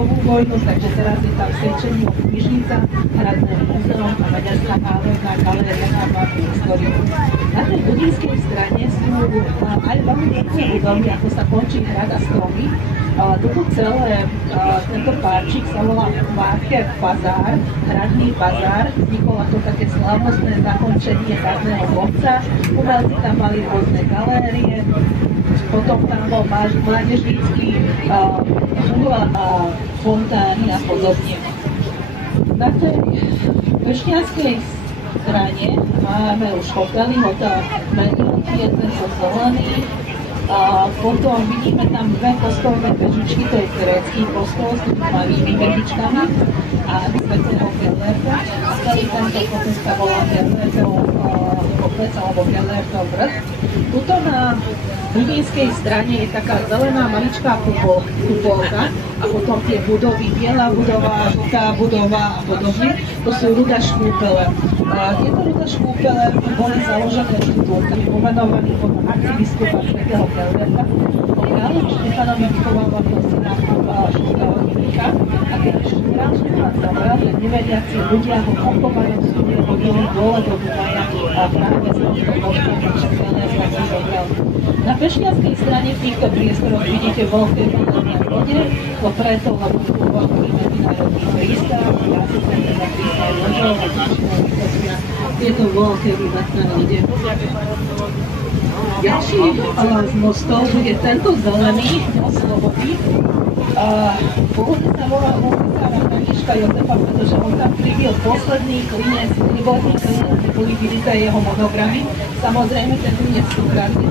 vojnu, takže teraz je tam svedčenie knižnica, Hradné múzeum a Maďarská národná galéria národnú históriu. Na tej budinskej strane sú aj veľmi pekné budovy, ako sa končí hrad a stromy. Toto celé, tento párčik sa volá Market Bazár, hradný bazár. Vzniklo ako také slávnostné zakončenie hradného kopca. Umelci tam mali rôzne galérie, potom tam bol mládežnícky fontány a podobne. Na tej Pešťanskej strane máme už hotely, hotel Menilky, je tento zelený. Potom vidíme tam dve kostolné vežičky, to je grécky kostol s tými malými vežičkami a svätého Gellerta. A celý tento kopec sa volá Gellertov kopec alebo Gellertov vrch. Tuto na budinskej strane je taká zelená maličká kupolka a potom tie budovy, biela budova, žltá budova a podobne, to sú Rudaškúpele. Tieto Rudaškúpele boli založené štúrkami, pomenovaní od arcibiskupa svätého Gellerta, o kráľovi Štefanovi vychovávali syna Šimika a keď král Štefan zomrel, tak nevediaci ľudia ho pochovajú v súde hodili dole do Dunaja a práve z tohto možná, že Gellerta si zomrel. Na Pešťanskej strane v týchto priestoroch vidíte veľké výletné lode, to preto, lebo tu veľký medzinárodný prístav, dá sa sem teda prístav loďov a väčšinou vykotvia tieto veľké výletné lode. Ďalší z mostov bude tento zelený, most Slobody. Pôvodne sa volá Mostisára Františka Jozefa, pretože on tam pribil posledný klinec, libovný klinec, boli vylité jeho monogramy. Samozrejme, ten klinec ukradli,